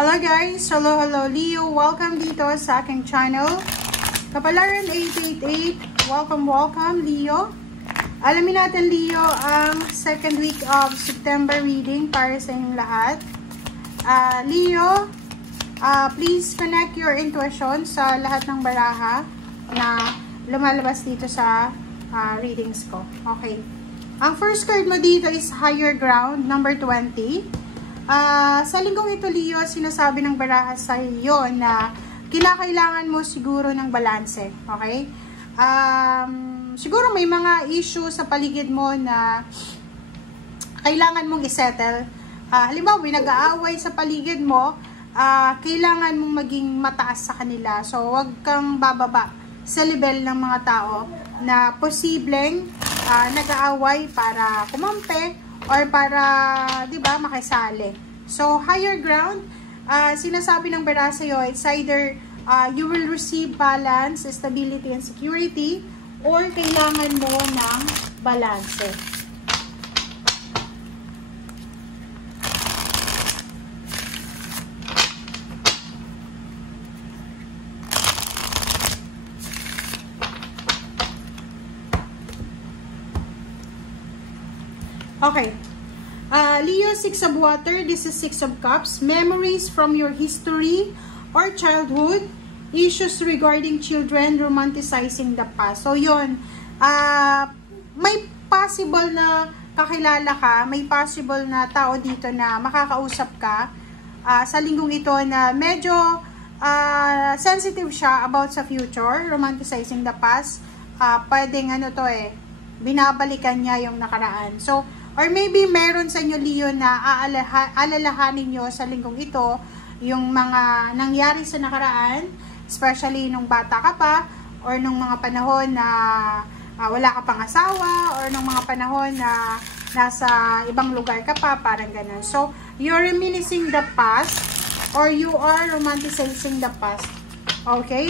Hello guys! Hello Leo! Welcome dito sa aking channel. Kapalaran 888, welcome Leo. Alamin natin Leo ang second week of September reading para sa inyong lahat. Leo, please connect your intuition sa lahat ng baraha na lumalabas dito sa readings ko. Okay. Ang first card mo dito is Higher Ground, number 20. Sa linggong ito, Leo, sinasabi ng baraha sa iyo na kailangan mo siguro ng balanse. Okay? Siguro may mga issue sa paligid mo na kailangan mong isettle. Halimbawa, may nag-aaway sa paligid mo, kailangan mong maging mataas sa kanila. So, wag kang bababa sa level ng mga tao na posibleng nag-aaway para kumampi or para, di ba, makisali. So, higher ground, sinasabi ng baraha sa'yo, it's either you will receive balance, stability, and security, or kailangan mo ng balance. Okay. Leo, 6 of water. This is 6 of cups. Memories from your history or childhood. Issues regarding children. Romanticizing the past. So, yun. May possible na kakilala ka. May possible na tao dito na makakausap ka sa linggong ito na medyo sensitive siya about sa future. Romanticizing the past. Pwedeng ano to binabalikan niya yung nakaraan. So, or maybe meron sa inyo, Leo, na alalahanin nyo sa linggong ito yung mga nangyari sa nakaraan, especially nung bata ka pa, or nung mga panahon na wala ka pang asawa, or nung mga panahon na nasa ibang lugar ka pa, parang ganun. So, you're reminiscing the past, or you are romanticizing the past. Okay?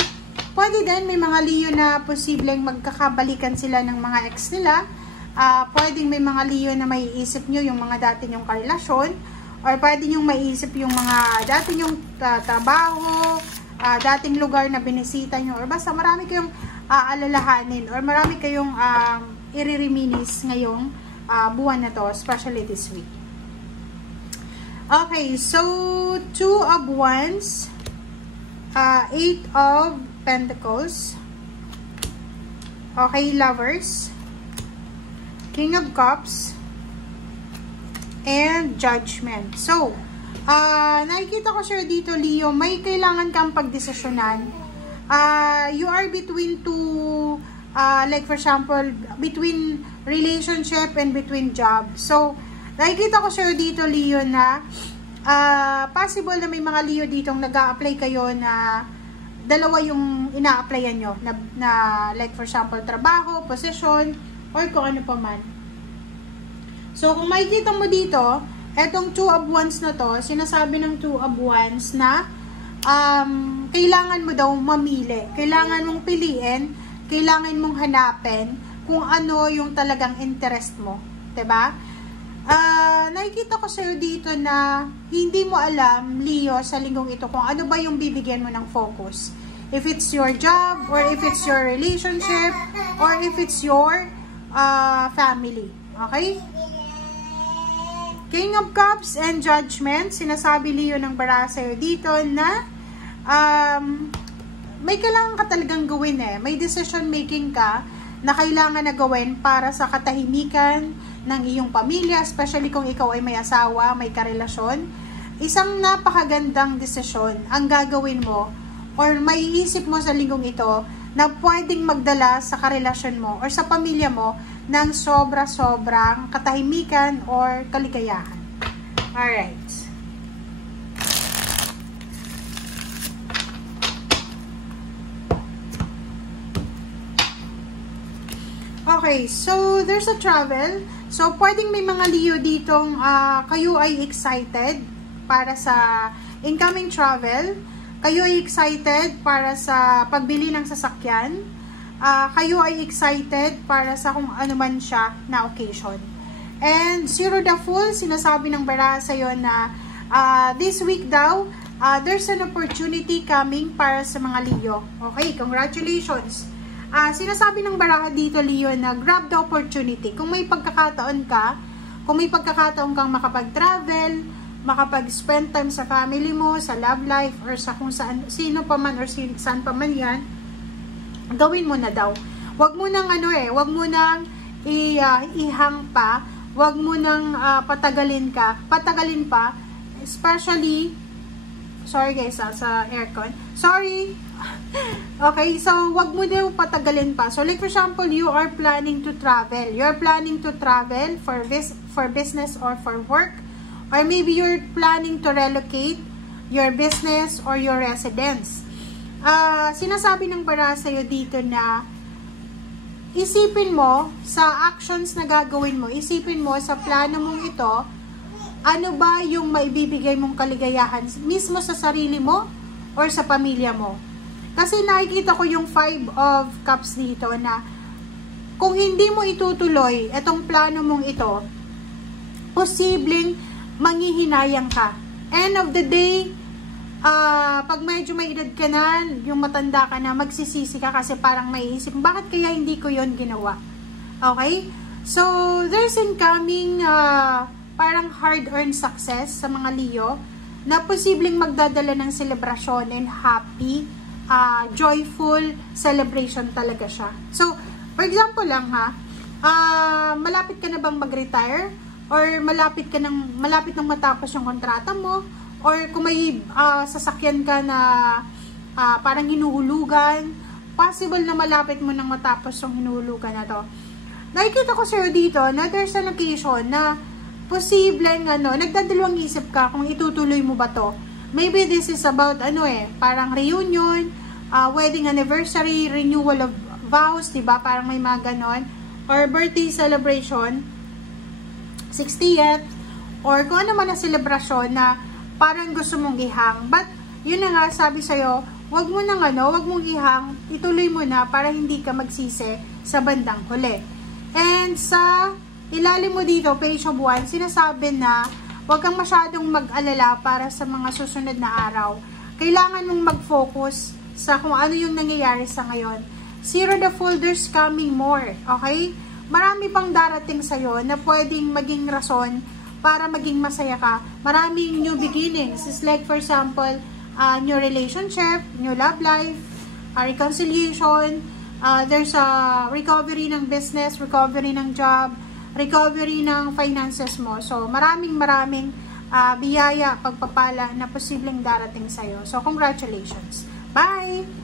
Pwede din, may mga Leo na posibleng magkakabalikan sila ng mga ex nila. Pwedeng may mga Leo na maiisip nyo yung mga dati nyong karelasyon, or pwede nyong maiisip yung mga dati nyong trabaho, dating lugar na binisita nyo, or basta marami kayong alalahanin, or marami kayong iririminis ngayong buwan na to, especially this week. Okay, so 2 of Wands, 8 of Pentacles, okay, Lovers, King of Cups, and Judgment. So, nakikita ko sir dito, Leo, may kailangan kang pagdesisyonan. You are between two, like for example, between relationship and between job. So, nakikita ko sir dito, Leo, na possible na may mga Leo ditong nag-a-apply kayo na dalawa yung ina-applyan nyo. Na like for example, trabaho, posisyon, or kung ano pa man. So, kung makikita mo dito, etong 2 of Wands na to, sinasabi ng 2 of Wands na kailangan mo daw mamili. Kailangan mong piliin, kailangan mong hanapin kung ano yung talagang interest mo. Diba? Nakikita ko sa'yo dito na hindi mo alam, Leo, sa linggong ito kung ano ba yung bibigyan mo ng focus. If it's your job, or if it's your relationship, or if it's your family. Okay? King of Cups and Judgment. Sinasabi, Leo, ng baraha sa'yo dito na may kailangan ka talagang gawin May decision making ka na kailangan na gawin para sa katahimikan ng iyong pamilya, especially kung ikaw ay may asawa, may karelasyon. Isang napakagandang desisyon ang gagawin mo or maiisip mo sa linggong ito na pwedeng magdala sa karelasyon mo or sa pamilya mo ng sobra-sobrang katahimikan or kaligayahan. Alright. Okay, so there's a travel. So, pwedeng may mga Leo ditong kayo ay excited para sa incoming travel. Kayo ay excited para sa pagbili ng sasakyan. Kayo ay excited para sa kung ano man siya na occasion. And Zero the Fool, sinasabi ng baraha sa'yo na this week daw, there's an opportunity coming para sa mga Leo. Okay, congratulations. Sinasabi ng baraha dito, Leo, na grab the opportunity. Kung may pagkakataon kang makapag-travel, makapag-spend time sa family mo, sa love life, or sa kung saan, sino pa man or saan pa man yan, gawin mo na daw. Wag mo nang wag mo nang ihang pa, wag mo nang patagalin pa, especially, sorry guys, sa aircon. Sorry. Okay, so wag mo daw patagalin pa. So like for example, you are planning to travel. You're planning to travel for business or for work, or maybe you're planning to relocate your business or your residence. Sinasabi ng bara sa'yo dito na isipin mo sa actions na gagawin mo, isipin mo sa plano mong ito, ano ba yung maibibigay mong kaligayahan mismo sa sarili mo or sa pamilya mo. Kasi nakikita ko yung 5 of Cups dito na kung hindi mo itutuloy itong plano mong ito, posibleng manghihinayang ka. End of the day, pag medyo may edad ka na, yung matanda ka na, magsisisi ka kasi parang maiisip, bakit kaya hindi ko yon ginawa? Okay? So, there's incoming parang hard-earned success sa mga Leo na posibleng magdadala ng selebrasyon and happy, joyful celebration talaga siya. So, for example lang malapit ka na bang mag-retire? Or malapit nang matapos yung kontrata mo? Or kung may sasakyan ka na parang hinuhulugan, possible na malapit mo nang matapos yung hinuhulugan na to. Nakikita ko sa'yo dito na there's an occasion na posibleng nagdadalawang isip ka kung itutuloy mo ba to. Maybe this is about parang reunion, wedding anniversary, renewal of vows, diba? Parang may mga ganon. Or birthday celebration, 60th, or kung ano man na selebrasyon na parang gusto mong ihang. But, yun na nga, sabi sa'yo, wag mong ihang, ituloy mo na para hindi ka magsisi sa bandang huli. And sa ilalim mo dito, page of 1, sinasabi na wag kang masyadong mag-alala para sa mga susunod na araw. Kailangan mong mag-focus sa kung ano yung nangyayari sa ngayon. Zero the Fool, there's coming more. Okay? Marami pang darating sa'yo na pwedeng maging rason para maging masaya ka. Maraming new beginnings. It's like, for example, new relationship, new love life, reconciliation, there's a recovery ng business, recovery ng job, recovery ng finances mo. So, maraming biyaya, pagpapala na posibleng darating sa'yo. So, congratulations. Bye!